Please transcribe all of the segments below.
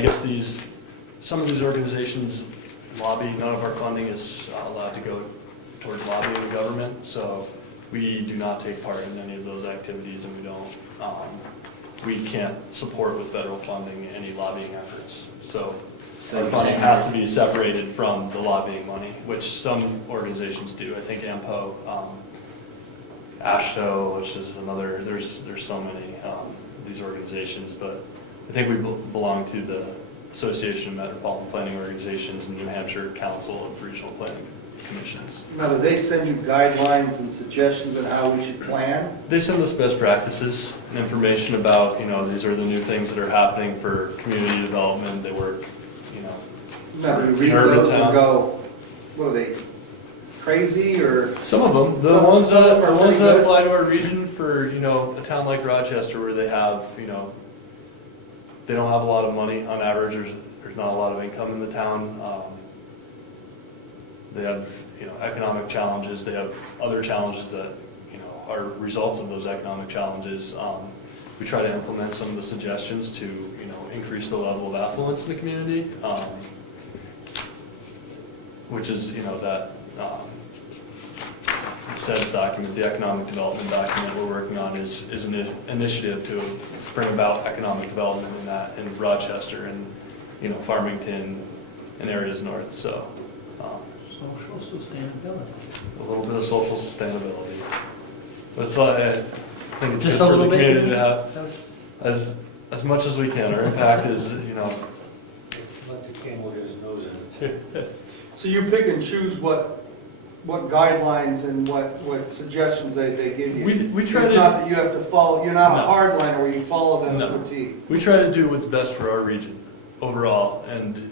I guess some of these organizations lobby. None of our funding is allowed to go towards lobbying the government, so we do not take part in any of those activities, and we can't support with federal funding any lobbying efforts. So our funding has to be separated from the lobbying money, which some organizations do. I think AMPO, ASHTO, which is another, there's so many these organizations, but I think we belong to the Association of Metropolitan Planning Organizations and New Hampshire Council of Regional Planning Commissions. Now, do they send you guidelines and suggestions on how we should plan? They send us best practices and information about, these are the new things that are happening for community development. They work, Now, do you read in urban those and town. go, what are they, crazy or? Some of them, the Some ones are that pretty good. apply to our region for, a town like Rochester where they have, they don't have a lot of money on average. There's not a lot of income in the town. They have, economic challenges. They have other challenges that, are results of those economic challenges. We try to implement some of the suggestions to, increase the level of affluence in the community, which is, that SEDS document, the economic development document we're working on is an initiative to bring about economic development in Rochester and, Farmington and areas north. So Social sustainability. a little bit of social sustainability. But it's, I think it's Just good a for the little bit. community to have as much as we can. Our impact is, Let the camel get his nose in it. So you pick and choose what guidelines and what suggestions they give you? we try It's to not that you have to follow, you're not a No. hardliner where you follow them No. to a T. we try to do what's best for our region overall, and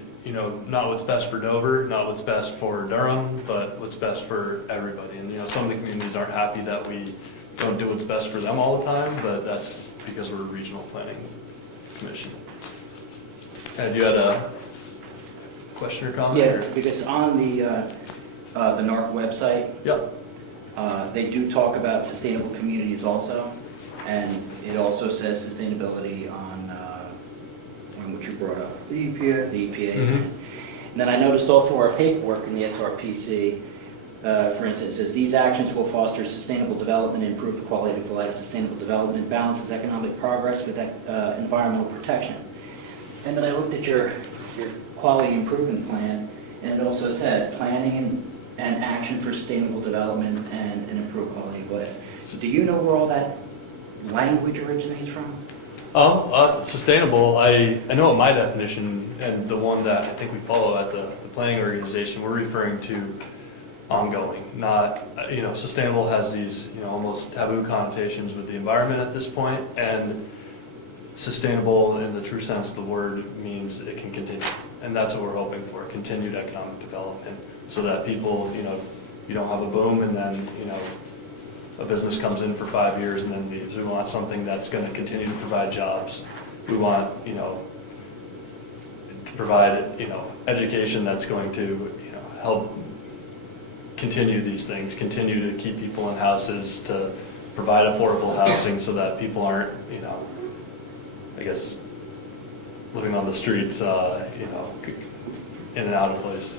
not what's best for Dover, not what's best for Durham, but what's best for everybody. And some of the communities aren't happy that we don't do what's best for them all the time, but that's because we're a regional planning commission. Had you had a question or comment? Yeah, or- because on the NARC website, Yeah. they do talk about sustainable communities also, and it also says sustainability on what you brought up, The EPA. the EPA. Mhm. And then I noticed all through our paperwork in the SRPC, for instance, it says these actions will foster sustainable development, improve the quality of life. Sustainable development balances economic progress with environmental protection. And then I looked at your quality improvement plan, and it also says planning and action for sustainable development and improved quality of life. So do you know where all that language originates from? Sustainable, I know what my definition, and the one that I think we follow at the planning organization, we're referring to ongoing, not, sustainable has these, almost taboo connotations with the environment at this point, and sustainable in the true sense of the word means it can continue. And that's what we're hoping for, continued economic development, so that people, you don't have a boom and then, a business comes in for 5 years and then leaves. We want something that's going to continue to provide jobs. We want, to provide, education that's going to, help continue these things, continue to keep people in houses, to provide affordable housing so that people aren't, I guess, living on the streets, in and out of places.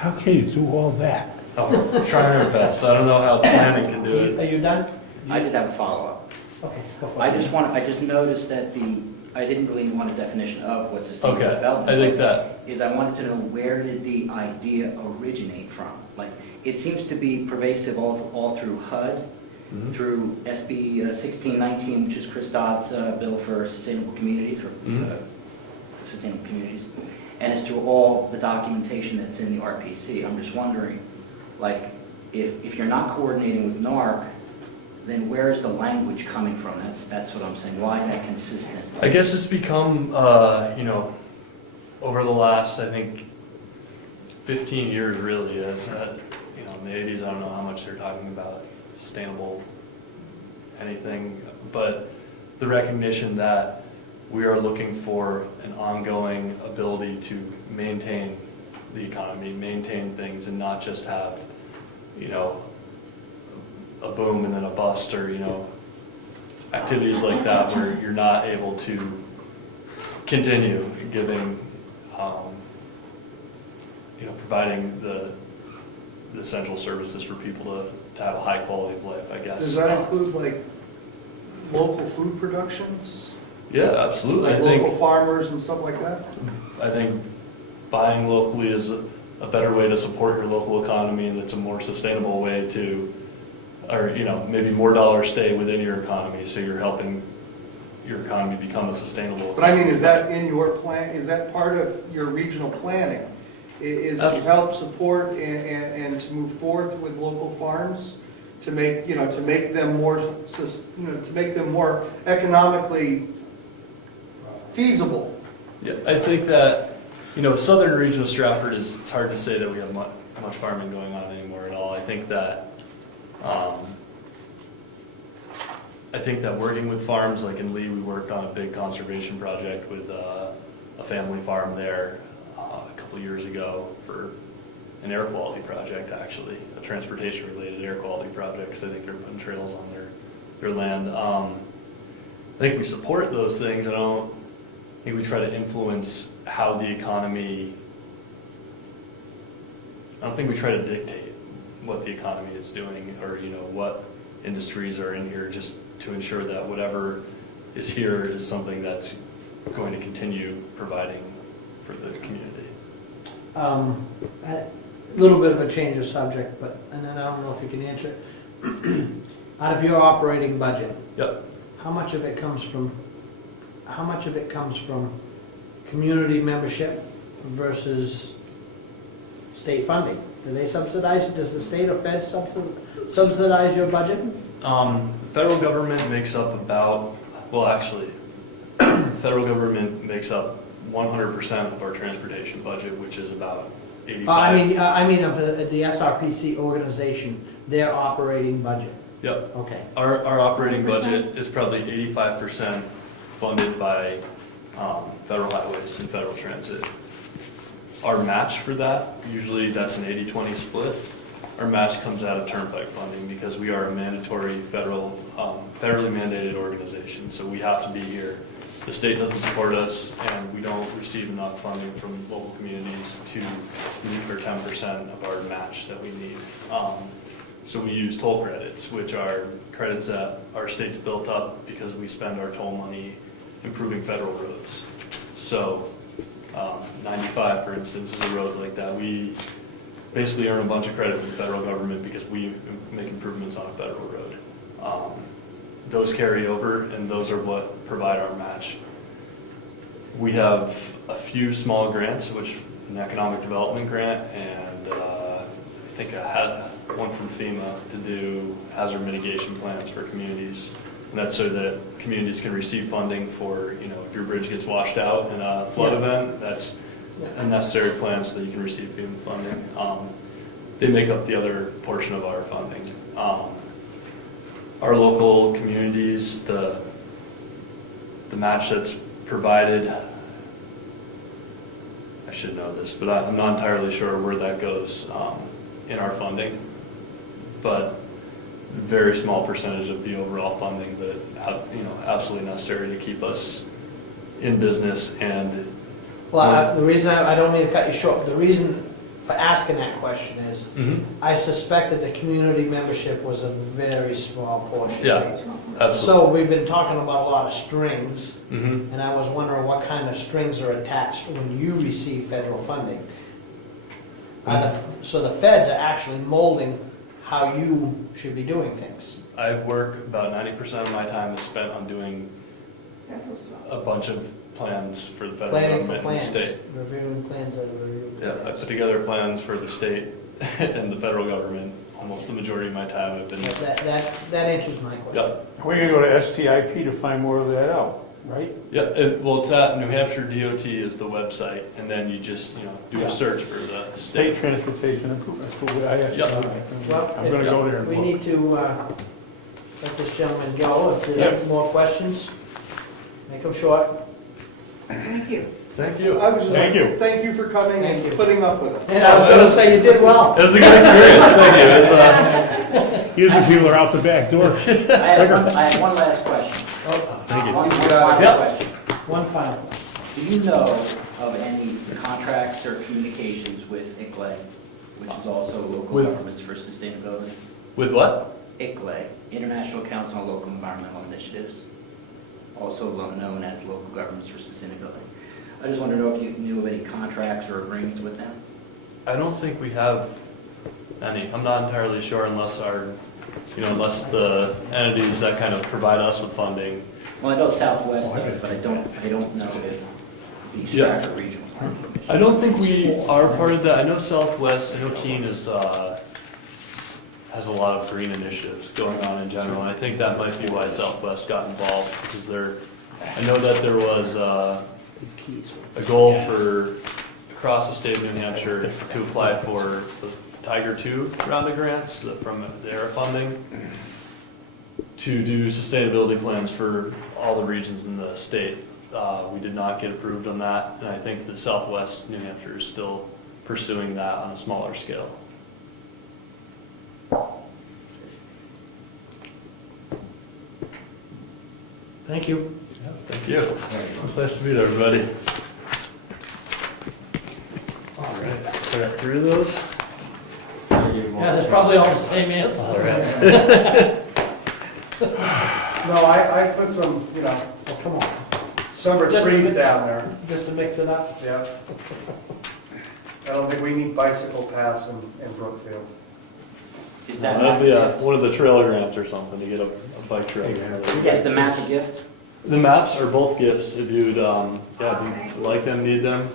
How can you do all that? We're trying our best. I don't know how planning can do it. Are you done? I did have a follow-up. Okay, go for I it. just noticed that I didn't really want a definition of what sustainable Okay, development I think was. that, Is I wanted to know, where did the idea originate from? Like, it seems to be pervasive all through HUD, Mhm. through SB 1619, which is Chris Dodd's bill for sustainable communities, or Mhm. sustainable communities, and it's through all the documentation that's in the RPC. I'm just wondering, like, if you're not coordinating with NARC, then where is the language coming from? That's what I'm saying. Why isn't that consistent? I guess it's become, over the last, I think, 15 years really, is that, in the 80s, I don't know how much they're talking about sustainable anything, but the recognition that we are looking for an ongoing ability to maintain the economy, maintain things, and not just have, a boom and then a bust, or, activities like that where you're not able to continue giving, providing the essential services for people to have a high quality of life, I guess. Does that include like local food productions? Yeah, absolutely. Like local farmers and stuff like that? I think buying locally is a better way to support your local economy, and it's a more sustainable way to, or, maybe more dollars stay within your economy, so you're helping your economy become a sustainable. But I mean, is that in your plan, is that part of your regional planning? Is to help support and to move forward with local farms? To make, to make them more, to make them more economically feasible? Yeah, I think that, southern region of Stratford it's hard to say that we have much farming going on anymore at all. I think that working with farms, like in Lee, we worked on a big conservation project with a family farm there a couple years ago for an air quality project, actually, a transportation-related air quality project, because I think they're putting trails on their land. I think we support those things. I don't think we try to influence how the economy, I don't think we try to dictate what the economy is doing, or what industries are in here, just to ensure that whatever is here is something that's going to continue providing for the community. A little bit of a change of subject, and then I don't know if you can answer it. Out of your operating budget, Yep. how much of it comes from community membership versus state funding? Do they subsidize, does the state or fed subsidize your budget? Federal government makes up about, federal government makes up 100% of our transportation budget, which is about 85. I mean of the SRPC organization, their operating budget. Yep. Okay. Our operating budget is probably 85% funded by federal highways and federal transit. Our match for that, usually that's an 80-20 split. Our match comes out of turnpike funding because we are a mandatory federally mandated organization, so we have to be here. The state doesn't support us, and we don't receive enough funding from local communities to meet our 10% of our match that we need. So we use toll credits, which are credits that our state's built up because we spend our toll money improving federal roads. So 95, for instance, is a road like that. We basically earn a bunch of credit from the federal government because we make improvements on a federal road. Those carry over, and those are what provide our match. We have a few small grants, which an economic development grant, and I think I had one from FEMA to do hazard mitigation plans for communities. And that's so that communities can receive funding for, if your bridge gets washed out in a flood event, that's a necessary plan so that you can receive FEMA funding. They make up the other portion of our funding. Our local communities, the match that's provided, I should know this, but I'm not entirely sure where that goes in our funding. But very small percentage of the overall funding that absolutely necessary to keep us in business. And Well, the reason, I don't mean to cut you short, the reason for asking that question is, I suspected the community membership was a very small portion. yeah, absolutely. So we've been talking about a lot of strings, Mhm. and I was wondering what kind of strings are attached when you receive federal funding. So the feds are actually molding how you should be doing things. I work, about 90% of my time is spent on doing a bunch of plans for the federal Planning for government and the plans, state. reviewing plans that are reviewed. Yeah, I put together plans for the state and the federal government. Almost the majority of my time I've been. That answers my question. Yeah, We're gonna go to STIP to find more of that out, right? yeah. It's at New Hampshire DOT is the website, and then you just do Yeah. a search for the State state. transportation improvement, that's what I asked. Yep. Well, I'm gonna go there and We look. need to let this gentleman go. If there's Yep. more questions, make them short. Thank you. Thank you. I was just Thank you. Thank you for coming Thank and you. putting up with us. And I was gonna say, you did well. It was a good experience. Thank you. It was, Usually people are out the back door. I have one last question. Thank you. One You got final it. Yep. question. One final. Do you know of any contracts or communications with ICLEI, which is also local With- governments for sustainability? With what? ICLEI, International Council on Local Environmental Initiatives, also known as Local Governments for Sustainability. I just want to know if you knew of any contracts or agreements with them? I don't think we have any. I'm not entirely sure unless unless the entities that kind of provide us with funding. Well, I know Southwest does, but I don't know if the Yeah. Stratford Regional Planning Commission. I don't think we are part of that. I know Southwest, I know Keene has a lot of green initiatives going on in general. And I think that might be why Southwest got involved, because I know that there was a goal for across the state of New Hampshire to apply for the Tiger II round of grants from the ERA funding to do sustainability plans for all the regions in the state. We did not get approved on that, and I think that Southwest New Hampshire is still pursuing that on a smaller scale. Thank you. Thank you. It's nice to meet everybody. All right, got through those. Yeah, that's probably all the same answer. All right. No, I put some, Oh, come on, summer Just a trees bit. down there. just to mix it up. Yeah. I don't think we need bicycle paths in Brookfield. Is that One of the trail grants or something to get a bike trail. Yes, the map a gift? The maps are both gifts if you'd, if you like them, need them.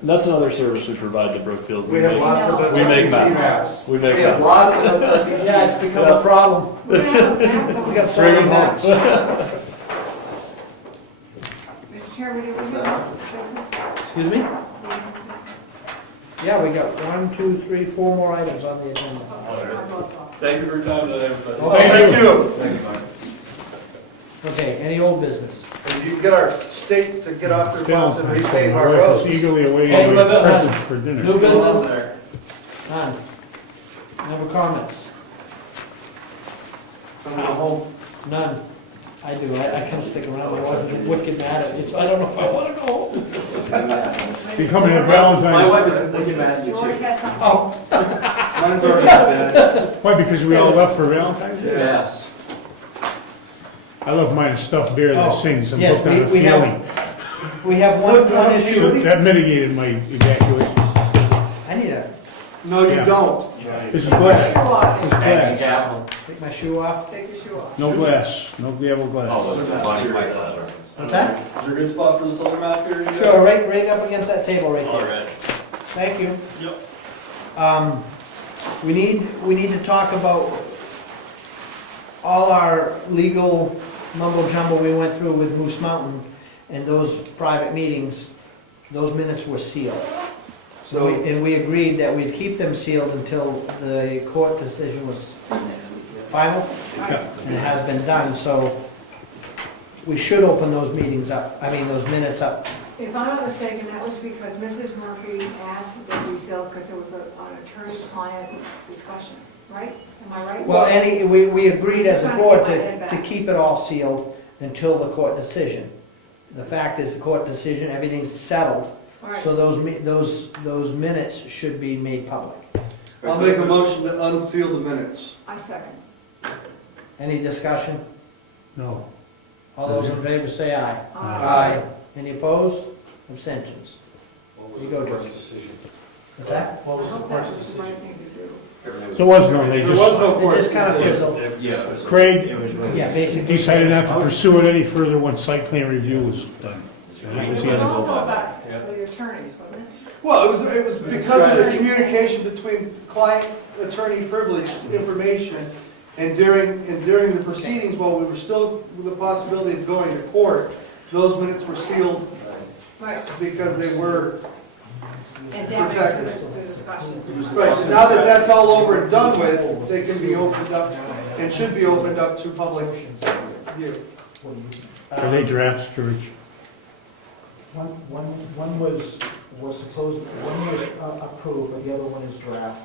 And that's another service we provide to Brookfield. We have lots of We make SRPC maps. We make We have maps. lots of SRPC. Yeah, it's become a problem. We got so Bring many 'em maps. Mr. Chairman, do we have business? Excuse me? Yeah, we got 1, 2, 3, 4 more items on the agenda. Thank you for your time today, everybody. Oh, thank you. Okay, any old business? If you can get our state to get off their butts and Valentine's repave Day, our my wife roads. is eagerly awaiting Hey, my Bill, presents for dinner. New business? None. Never comments? I'm going home. None. I do, I kind of stick around, I wasn't wicked mad at it, so I don't know if I want to go home. Becoming a Valentine's, is wicked mad George has something. Oh, Mine's already dead. why, because we all left for Valentine's Day? Yes. I love mine stuffed bear that Oh, sings, I'm yes, hooked on a we have- feeling. we have one issue. So that mitigated my evacuation. I need a, No, you Yeah. don't. This is Shoe glass, off. this is glass. take my shoe off. Take the shoe off. No glass, no gavel glass. What's that? Is there a good spot for the solar map here? Sure, right up against that table right All there. right. Thank you. Yep. We need to talk about all our legal mumbo jumbo we went through with Moose Mountain and those private meetings, those minutes were sealed. So, And we agreed that we'd keep them sealed until the court decision was final, and it has been done, so we should open those meetings up, those minutes up. If I'm not mistaken, that was because Mrs. Murphy asked that we sell, because it was an attorney-client discussion, right? Am I right? Well, we agreed as a board to keep it all sealed until the court decision. The fact is, the court decision, everything's settled, All right. so those minutes should be made public. I'll make a motion to unseal the minutes. I second. Any discussion? No. All those in favor say aye. Aye. Any opposed? Abstentions? What was You the go, court's George. decision? What's that? I hope that was the right thing to do. There was no, they There was just, no It court just kind of decision. fizzled. Craig Yeah, basically. decided not to pursue it any further once site plan review was done. And that It was was the end of also it. about the attorneys, wasn't it? Well, it was because of the communication between client-attorney privileged information, and during the proceedings, while we were still with the possibility of going to court, those minutes were sealed Right. because they were, And damage Protected. to the discussion. right, so now that that's all over and done with, they can be opened up, and should be opened up to public view. Are they drafts, George? One was approved, but the other one is draft.